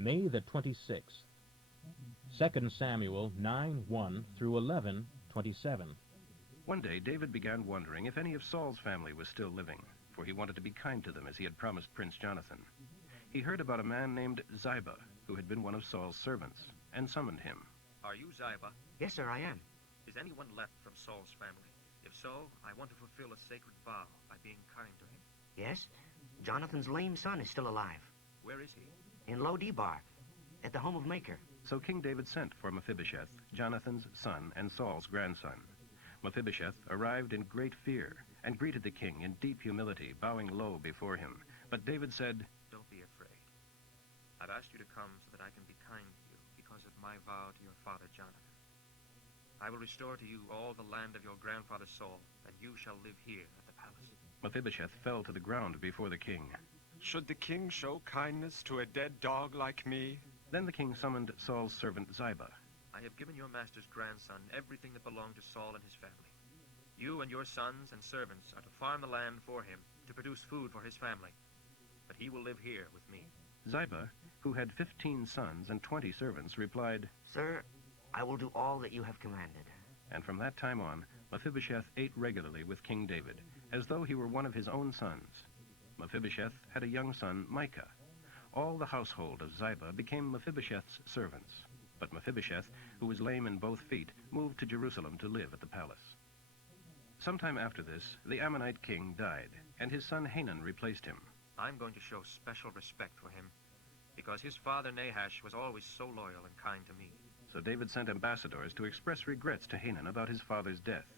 May the 26th. 2 Samuel 9:1 through 11:27. One day David began wondering if any of Saul's family was still living, for he wanted to be kind to them as he had promised Prince Jonathan. He heard about a man named Ziba, who had been one of Saul's servants, and summoned him. Are you Ziba? Yes, sir, I am. Is anyone left from Saul's family? If so, I want to fulfill a sacred vow by being kind to him. Yes? Jonathan's lame son is still alive. Where is he? In Lo-Debar, at the home of Maker. So King David sent for Mephibosheth, Jonathan's son and Saul's grandson. Mephibosheth arrived in great fear and greeted the king in deep humility, bowing low before him. But David said, Don't be afraid. I've asked you to come so that I can be kind to you because of my vow to your father Jonathan. I will restore to you all the land of your grandfather Saul, and you shall live here at the palace. Mephibosheth fell to the ground before the king. Should the king show kindness to a dead dog like me? Then the king summoned Saul's servant Ziba. I have given your master's grandson everything that belonged to Saul and his family. You and your sons and servants are to farm the land for him to produce food for his family. But he will live here with me. Ziba, who had 15 sons and 20 servants, replied, Sir, I will do all that you have commanded. And from that time on, Mephibosheth ate regularly with King David, as though he were one of his own sons. Mephibosheth had a young son, Micah. All the household of Ziba became Mephibosheth's servants. But Mephibosheth, who was lame in both feet, moved to Jerusalem to live at the palace. Sometime after this, the Ammonite king died, and his son Hanun replaced him. I'm going to show special respect for him, because his father Nahash was always so loyal and kind to me. So David sent ambassadors to express regrets to Hanun about his father's death.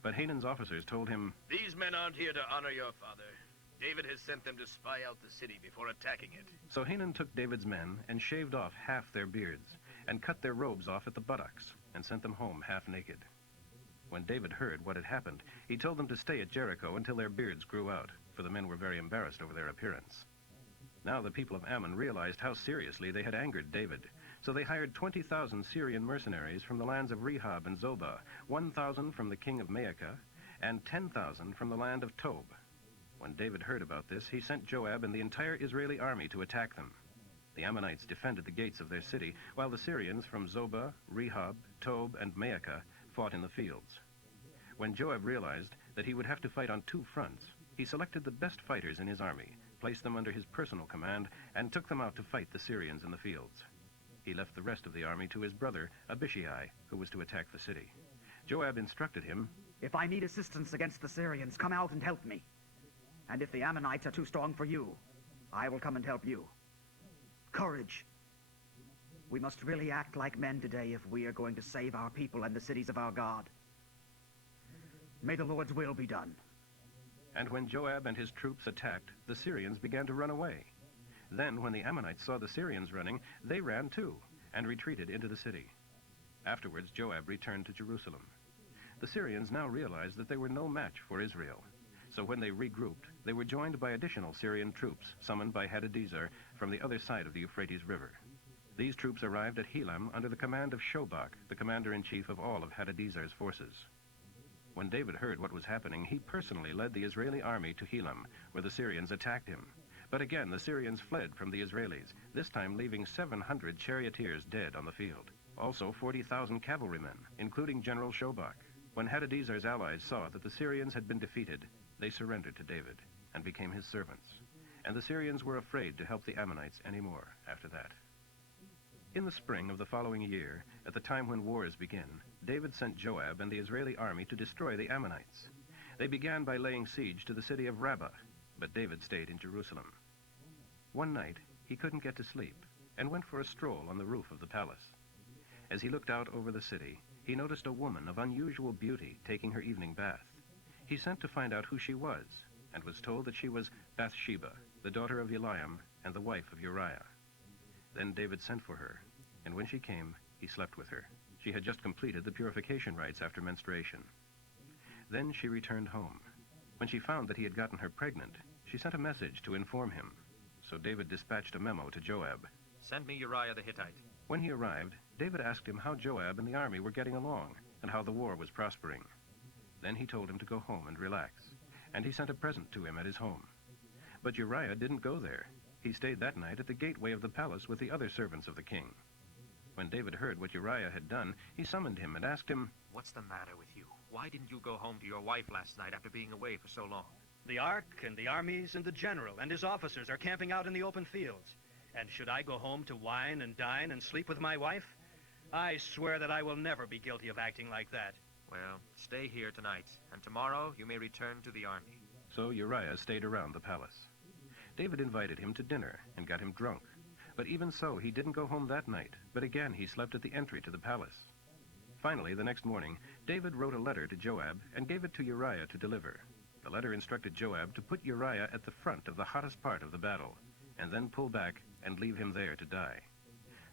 But Hanun's officers told him, These men aren't here to honor your father. David has sent them to spy out the city before attacking it. So Hanun took David's men and shaved off half their beards, and cut their robes off at the buttocks, and sent them home half naked. When David heard what had happened, he told them to stay at Jericho until their beards grew out, for the men were very embarrassed over their appearance. Now the people of Ammon realized how seriously they had angered David, so they hired 20,000 Syrian mercenaries from the lands of Rehob and Zobah, 1,000 from the king of Maacah, and 10,000 from the land of Tob. When David heard about this, he sent Joab and the entire Israeli army to attack them. The Ammonites defended the gates of their city, while the Syrians from Zobah, Rehob, Tob, and Maacah fought in the fields. When Joab realized that he would have to fight on two fronts, he selected the best fighters in his army, placed them under his personal command, and took them out to fight the Syrians in the fields. He left the rest of the army to his brother, Abishai, who was to attack the city. Joab instructed him, If I need assistance against the Syrians, come out and help me. And if the Ammonites are too strong for you, I will come and help you. Courage. We must really act like men today if we are going to save our people and the cities of our God. May the Lord's will be done. And when Joab and his troops attacked, the Syrians began to run away. Then, when the Ammonites saw the Syrians running, they ran too, and retreated into the city. Afterwards, Joab returned to Jerusalem. The Syrians now realized that they were no match for Israel. So when they regrouped, they were joined by additional Syrian troops, summoned by Hadadezer from the other side of the Euphrates River. These troops arrived at Helam under the command of Shobach, the commander-in-chief of all of Hadadezer's forces. When David heard what was happening, he personally led the Israeli army to Helam, where the Syrians attacked him. But again, the Syrians fled from the Israelis, this time leaving 700 charioteers dead on the field. Also 40,000 cavalrymen, including General Shobach. When Hadadezer's allies saw that the Syrians had been defeated, they surrendered to David and became his servants. And the Syrians were afraid to help the Ammonites anymore after that. In the spring of the following year, at the time when wars begin, David sent Joab and the Israeli army to destroy the Ammonites. They began by laying siege to the city of Rabbah, but David stayed in Jerusalem. One night, he couldn't get to sleep and went for a stroll on the roof of the palace. As he looked out over the city, he noticed a woman of unusual beauty taking her evening bath. He sent to find out who she was, and was told that she was Bathsheba, the daughter of Eliam and the wife of Uriah. Then David sent for her, and when she came, he slept with her. She had just completed the purification rites after menstruation. Then she returned home. When she found that he had gotten her pregnant, she sent a message to inform him. So David dispatched a memo to Joab. Send me Uriah the Hittite. When he arrived, David asked him how Joab and the army were getting along, and how the war was prospering. Then he told him to go home and relax, and he sent a present to him at his home. But Uriah didn't go there. He He stayed that night at the gateway of the palace with the other servants of the king. When David heard what Uriah had done, he summoned him and asked him, What's the matter with you? Why didn't you go home to your wife last night after being away for so long? The ark and the armies and the general and his officers are camping out in the open fields. And should I go home to wine and dine and sleep with my wife? I swear that I will never be guilty of acting like that. Well, stay here tonight, and tomorrow you may return to the army. So Uriah stayed around the palace. David invited him to dinner and got him drunk. But even so, he didn't go home that night, but again he slept at the entry to the palace. Finally, the next morning, David wrote a letter to Joab and gave it to Uriah to deliver. The letter instructed Joab to put Uriah at the front of the hottest part of the battle, and then pull back and leave him there to die.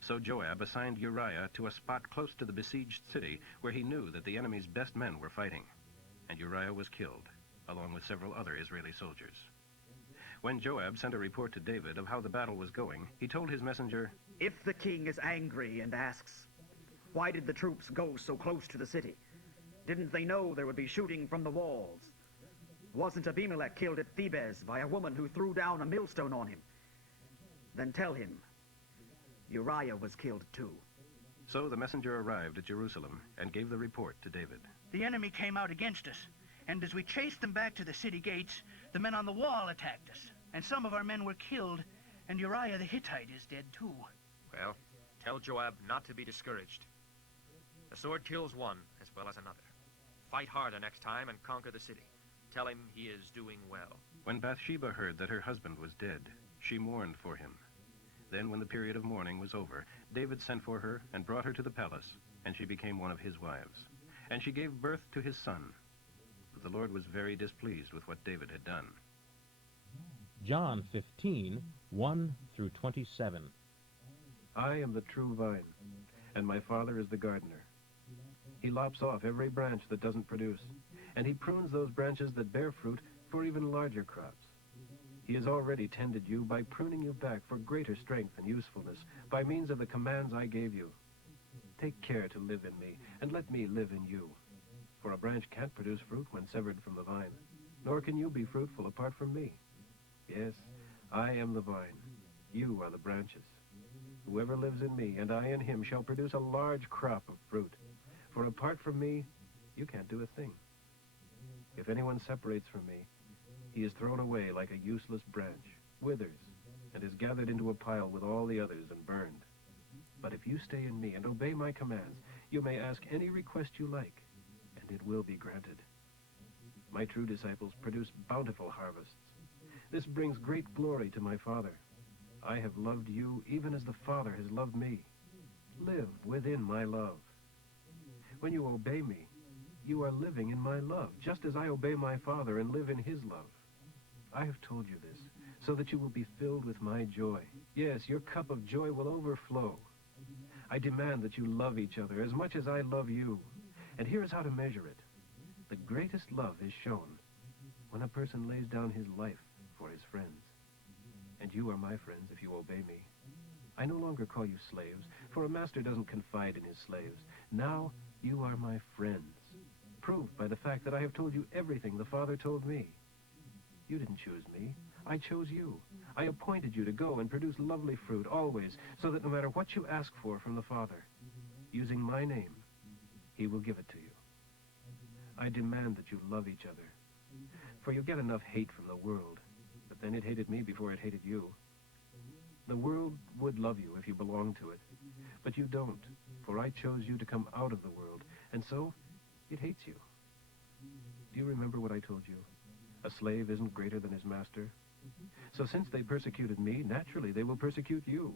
So Joab assigned Uriah to a spot close to the besieged city where he knew that the enemy's best men were fighting. And Uriah was killed, along with several other Israeli soldiers. When Joab sent a report to David of how the battle was going, he told his messenger, If the king is angry and asks, why did the troops go so close to the city? Didn't they know there would be shooting from the walls? Wasn't Abimelech killed at Thebes by a woman who threw down a millstone on him? Then tell him, Uriah was killed too. So the messenger arrived at Jerusalem and gave the report to David. The enemy came out against us, and as we chased them back to the city gates, the men on the wall attacked us, and some of our men were killed, and Uriah the Hittite is dead too. Well, tell Joab not to be discouraged. The sword kills one as well as another. Fight harder next time and conquer the city. Tell him he is doing well. When Bathsheba heard that her husband was dead, she mourned for him. Then, when the period of mourning was over, David sent for her and brought her to the palace, and she became one of his wives. And she gave birth to his son. But the Lord was very displeased with what David had done. John 15, 1 through 27. I am the true vine, and my Father is the gardener. He lops off every branch that doesn't produce, and he prunes those branches that bear fruit for even larger crops. He has already tended you by pruning you back for greater strength and usefulness by means of the commands I gave you. Take care to live in me, and let me live in you. For a branch can't produce fruit when severed from the vine, nor can you be fruitful apart from me. Yes, I am the vine. You are the branches. Whoever lives in me, and I in him, shall produce a large crop of fruit. For apart from me, you can't do a thing. If anyone separates from me, he is thrown away like a useless branch, withers, and is gathered into a pile with all the others and burned. But if you stay in me and obey my commands, you may ask any request you like, and it will be granted. My true disciples produce bountiful harvests. This brings great glory to my Father. I have loved you even as the Father has loved me. Live within my love. When you obey me, you are living in my love, just as I obey my Father and live in his love. I have told you this, so that you will be filled with my joy. Yes, your cup of joy will overflow. I demand that you love each other as much as I love you. And here is how to measure it. The greatest love is shown when a person lays down his life for his friends. And you are my friends if you obey me. I no longer call you slaves, for a master doesn't confide in his slaves. Now you are my friends, proved by the fact that I have told you everything the Father told me. You didn't choose me. I chose you. I appointed you to go and produce lovely fruit always, so that no matter what you ask for from the Father, using my name, he will give it to you. I demand that you love each other. For you get enough hate from the world, but then it hated me before it hated you. The world would love you if you belonged to it, but you don't, for I chose you to come out of the world, and so it hates you. Do you remember what I told you? A slave isn't greater than his master. So since they persecuted me, naturally they will persecute you.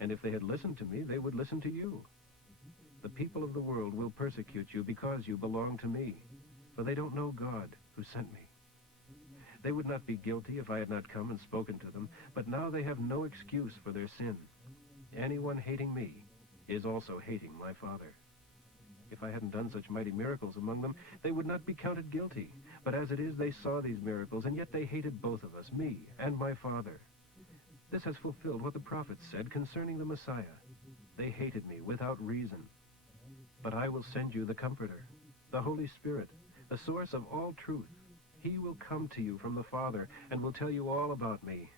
And if they had listened to me, they would listen to you. The people of the world will persecute you because you belong to me, for they don't know God who sent me. They would not be guilty if I had not come and spoken to them, but now they have no excuse for their sin. Anyone hating me is also hating my Father. If I hadn't done such mighty miracles among them, they would not be counted guilty. But as it is, they saw these miracles, and yet they hated both of us, me and my Father. This has fulfilled what the prophets said concerning the Messiah. They hated me without reason. But I will send you the Comforter, the Holy Spirit, the source of all truth. He will come to you from the Father and will tell you all about me.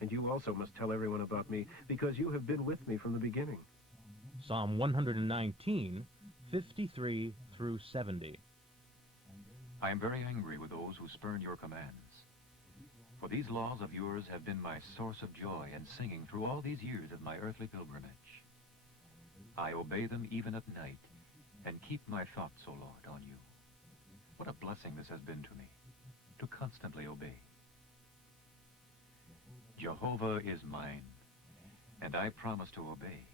And you also must tell everyone about me, because you have been with me from the beginning. Psalm 119, 53 through 70. I am very angry with those who spurn your commands. For these laws of yours have been my source of joy and singing through all these years of my earthly pilgrimage. I obey them even at night, and keep my thoughts, O Lord, on you. What a blessing this has been to me, to constantly obey. Jehovah is mine, and I promise to obey.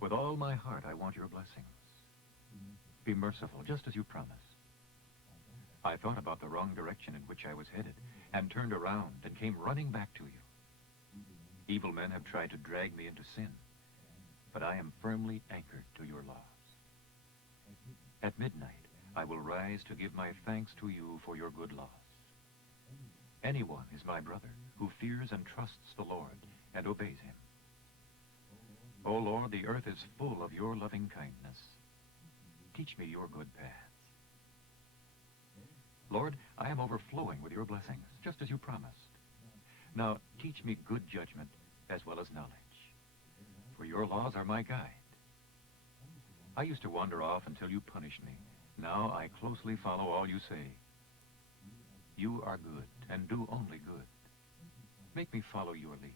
With all my heart I want your blessings. Be merciful, just as you promised. I thought about the wrong direction in which I was headed, and turned around and came running back to you. Evil men have tried to drag me into sin, but I am firmly anchored to your laws. At midnight, I will rise to give my thanks to you for your good laws. Anyone is my brother who fears and trusts the Lord and obeys him. O Lord, the earth is full of your loving kindness. Teach me your good paths. Lord, I am overflowing with your blessings, just as you promised. Now, teach me good judgment as well as knowledge, for your laws are my guide. I used to wander off until you punished me. Now I closely follow all you say. You are good and do only good. Make me follow your lead.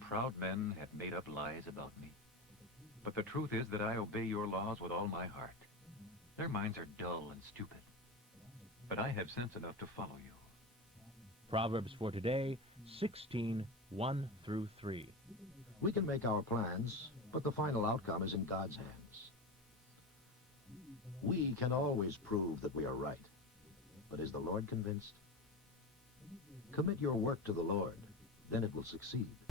Proud men have made up lies about me, but the truth is that I obey your laws with all my heart. Their minds are dull and stupid, but I have sense enough to follow you. Proverbs for today, 16, 1 through 3. We can make our plans, but the final outcome is in God's hands. We can always prove that we are right, but is the Lord convinced? Commit your work to the Lord, then it will succeed.